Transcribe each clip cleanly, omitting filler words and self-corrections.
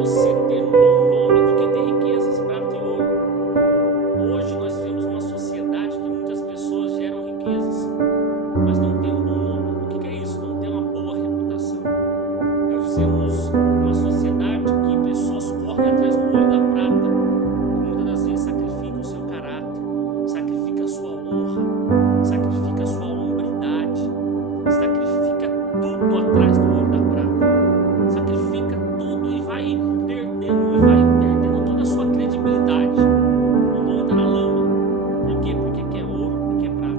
você ter um bom nome do que ter riquezas, prata e ouro. Hoje nós vivemos uma sociedade que muitas pessoas geram riquezas, mas não tem um bom nome. O que é isso? Não tem uma boa reputação. Nós vivemos uma sociedade que pessoas correm atrás do ouro e da prata, e muitas das vezes sacrificam o seu caráter, sacrifica a sua honra, sacrifica a sua hombridade, sacrifica tudo atrás do ouro e da prata, sacrifica tudo e vai perdendo toda a sua credibilidade. O nome está na lama. Por quê? Porque quer ouro, porque é prata.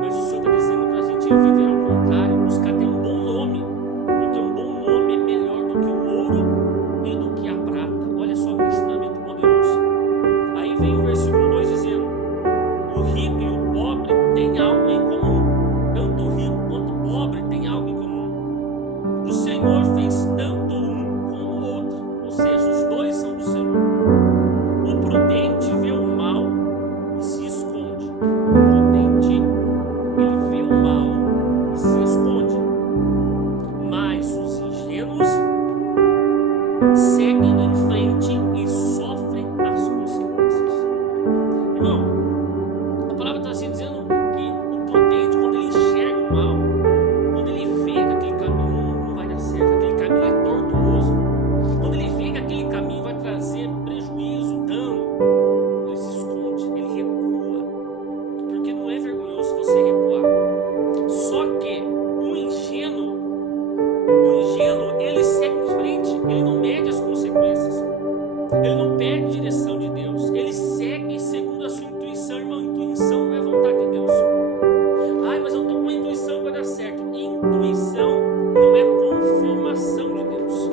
Mas o Senhor está dizendo para a gente viver ao contrário, buscar ter um bom nome, porque um bom nome é melhor do que o ouro e do que a prata. Olha só que ensinamento poderoso. Aí vem o versículo 2 dizendo: o rico e o pobre têm algo em comum. Tanto o rico quanto o pobre têm algo em comum. O Senhor fez tanto um como o outro, ou seja, os dois são do Senhor. O prudente vê o mal e se esconde. O prudente, ele vê o mal e se esconde. Mas os ingênuos seguem em frente e sofrem as consequências. Irmão, a palavra está assim dizendo que o prudente, quando ele enxerga o mal, quando ele vê que aquele caminho não vai dar certo, aquele caminho é tortuoso, quando ele vê que aquele caminho vai trazer prejuízo, dano, ele se esconde, ele recua, porque não é vergonhoso você recuar. Só que o ingênuo, ele segue em frente, ele não mede as consequências, ele não pede direção de Deus, ele segue segundo a sua intuição. Irmão, intuição não é vontade de Deus. Ai, mas eu estou com a intuição que vai dar certo. Intuição não é confirmação de Deus.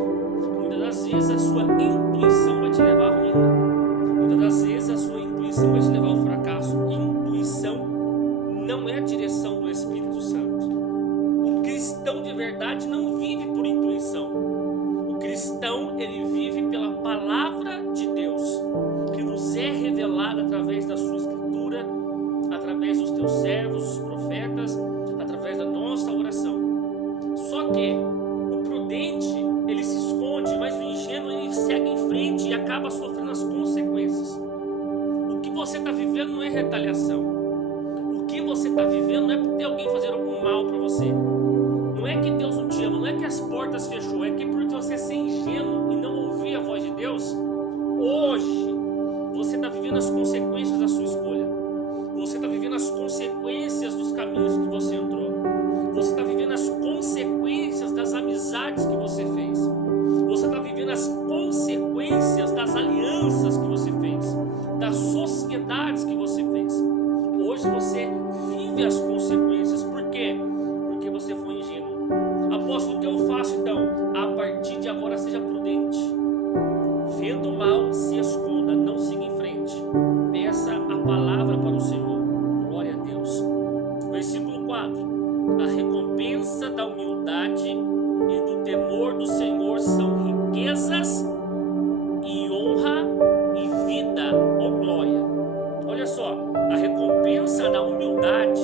Muitas das vezes a sua intuição vai te levar à ruína. Muitas das vezes a sua intuição vai te levar ao fracasso. Intuição não é a direção do Espírito Santo. O cristão de verdade não vive por intuição. O cristão, ele vive pela palavra de Deus, que nos é revelada através da sua escritura, através dos teus servos, os profetas, através da nossa oração. Só que o prudente, ele se esconde, mas o ingênuo, ele segue em frente e acaba sofrendo as consequências. O que você está vivendo não é retaliação. O que você está vivendo não é por ter alguém fazer algum mal para você. Não é que Deus não te ama, não é que as portas fechou, é que por você ser ingênuo e não ouvir a voz de Deus, hoje você está vivendo as consequências da sua escolha. Você está vivendo as consequências dos caminhos que você entrou. Você está vivendo as consequências das amizades que você fez. Você está vivendo as consequências das alianças que você fez, das sociedades que você fez. Hoje você vive as consequências. Por quê? Porque você foi ingênuo. Apóstolo, o que eu faço então? A partir de agora seja prudente. Vendo o mal, se esconda, não siga em frente. Peça a palavra para o Senhor. Glória a Deus. Versículo 4. A recompensa da humildade e do temor do Senhor são riquezas e honra e vida ou glória. Olha só, a recompensa da humildade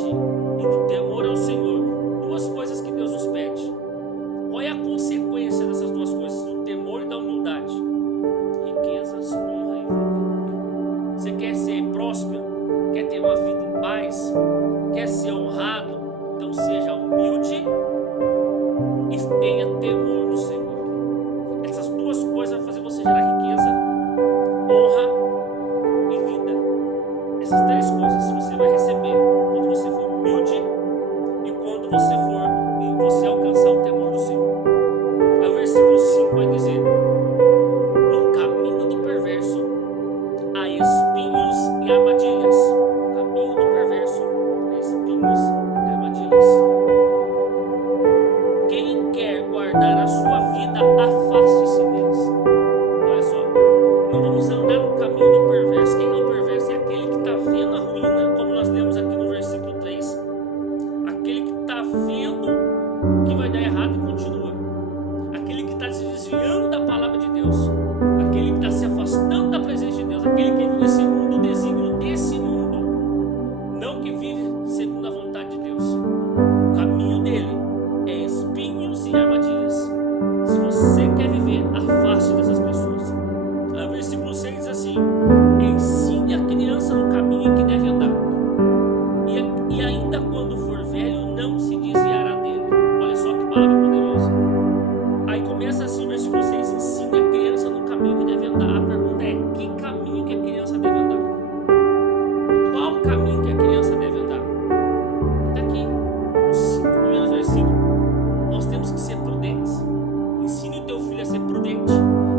prudente.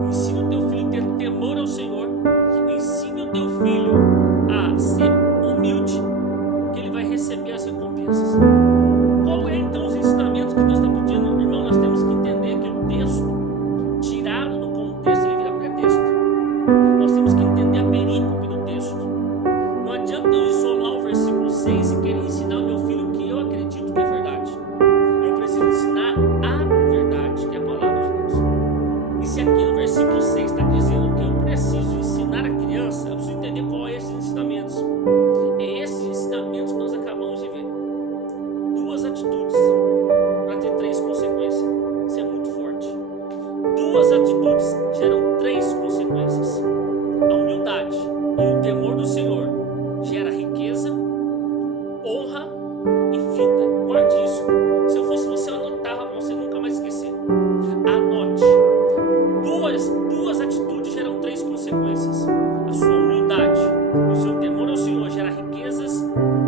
Ensine o teu filho a ter temor ao Senhor. Ensine o teu filho a ser humilde, que ele vai receber as recompensas. Qual é então os ensinamentos que Deus está pedindo? Irmão, nós temos que entender que o texto, tirado do contexto, ele vira pretexto. Nós temos que entender a perícope do texto. Não adianta eu isolar o versículo 6 e querer ensinar ao meu filho o que eu acredito que é verdade. Eu preciso ensinar a verdade, que é a palavra de Deus. E se aqui no versículo 6 está dizendo que eu preciso ensinar a criança, eu preciso entender qual é esses ensinamentos. É esses ensinamentos que nós acabamos de ver. Duas atitudes para ter 3 consequências. Isso é muito forte. Duas atitudes geram 3 consequências. A humildade e o temor do Senhor gera riqueza, honra e vida. Guarde isso. Se eu fosse você, eu anotava para você nunca mais esquecer. Anote. Duas atitudes geram 3 consequências. A sua humildade e o seu temor ao Senhor gera riquezas,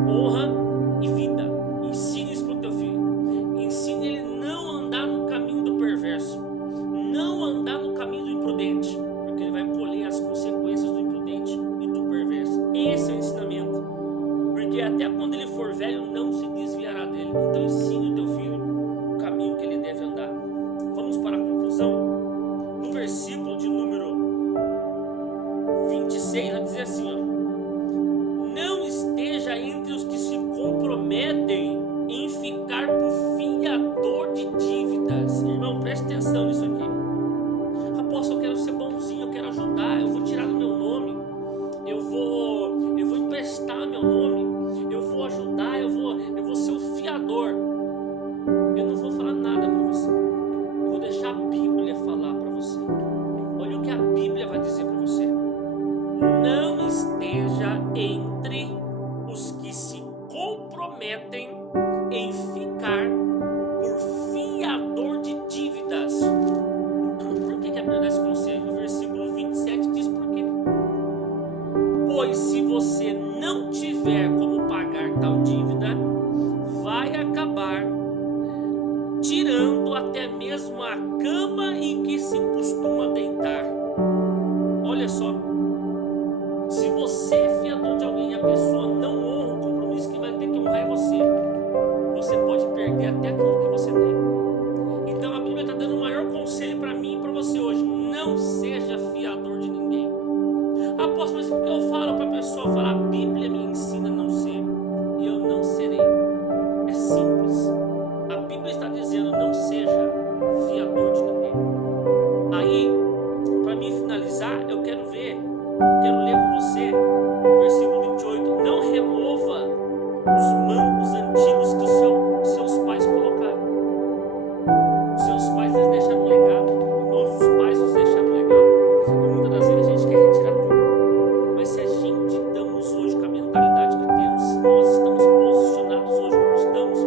honra e vida. Ensine isso para o teu filho. Ensine ele não andar no caminho do perverso, não andar no caminho do imprudente, porque ele vai colher as consequências do imprudente e do perverso. Esse é o ensinamento, porque até quando ele for velho não se desviará dele. Então ensine o teu filho o caminho que ele deve andar. Vamos para a conclusão. No versículo de número 26 vai dizer assim, ó: não esteja entre os que se comprometem em ficar por fiador de dívidas. Irmão, preste atenção nisso aqui. Apóstolo, eu quero ser bonzinho, eu quero ajudar, eu vou tirar do meu nome, eu vou emprestar meu nome, eu vou ajudar, eu vou ser o fiador. Eu não vou falar nada para você, eu vou deixar a Bíblia falar para você. Olha o que a Bíblia vai dizer para você. Não esteja entre os que se comprometem em ficar por fiador de dívidas. Por que a Bíblia dá esse conselho? O versículo 27 diz por quê. Pois se você não tiver como pagar tal dívida, vai acabar tirando até mesmo a cama em que se costuma deitar. Olha só. Se você é fiador de alguém e a pessoa não honra o compromisso que vai ter que honrar é você, você pode perder até aquilo que você tem. Então a Bíblia está dando o maior conselho para mim e para você hoje: não seja fiador de ninguém. Apóstolo, mas o que eu falo para a pessoa? Falar: a Bíblia me ensina a não ser, e eu não serei. É simples. A Bíblia está dizendo: não seja fiador de ninguém. Aí, para mim finalizar, eu quero ler com você o versículo 28. Não remova os mancos antigos que os seus pais colocaram. Os seus pais, eles deixaram um legado. Nossos pais nos deixaram um legado. E muitas das vezes a gente quer retirar tudo. Mas se a gente estamos hoje com a mentalidade que temos, se nós estamos posicionados hoje como estamos,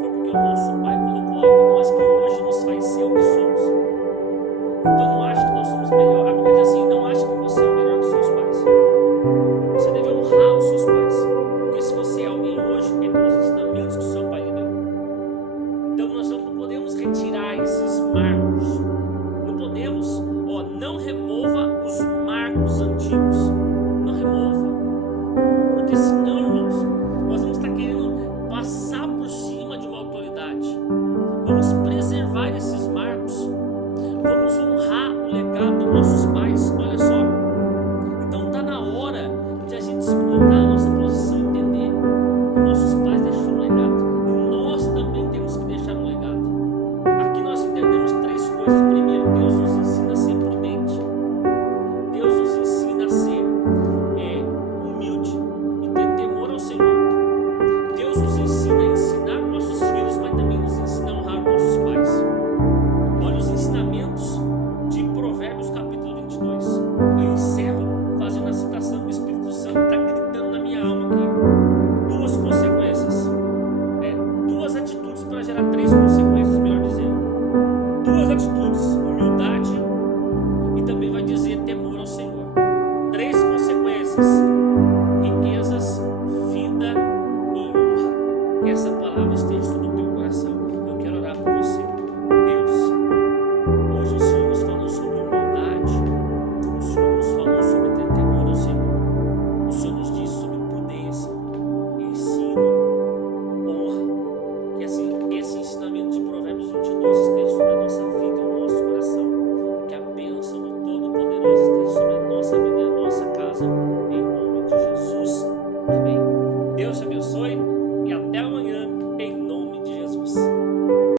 foi porque o nosso pai colocou algo em nós que hoje nos faz ser o que somos. Então não ache que nós somos melhor. A Bíblia diz assim: não ache que você é melhor que seus pais. Você deve honrar os seus pais. Porque se você é alguém hoje, é pelos ensinamentos que o seu pai lhe deu. Então nós não podemos retirar esses marcos. Não podemos, não remova os marcos antigos. Não remova. Porque senão, irmãos, nós vamos estar querendo passar por cima de uma autoridade. Vamos preservar esses marcos. Vamos honrar o legado dos nossos pais. Olha só. Então está na hora de a gente se colocar na nossa posição e entender que nossos pais deixaram um legado. E nós também temos que deixar um legado. Aqui nós entendemos 3 coisas. Primeiro, Deus nos ensina a ser prudente. Deus nos ensina a ser humilde e ter temor ao Senhor. Deus nos ensina a ensinar nossos filhos, mas também nos ensina a honrar nossos pais. Olha os ensinamentos de Provérbios capítulo 22. Eu encerro fazendo a citação do Espírito Santo, está gritando na minha alma aqui. 2 consequências. 2 atitudes para gerar 3 consequências, melhor dizendo. 2 atitudes: humildade e também vai dizer temor ao Senhor.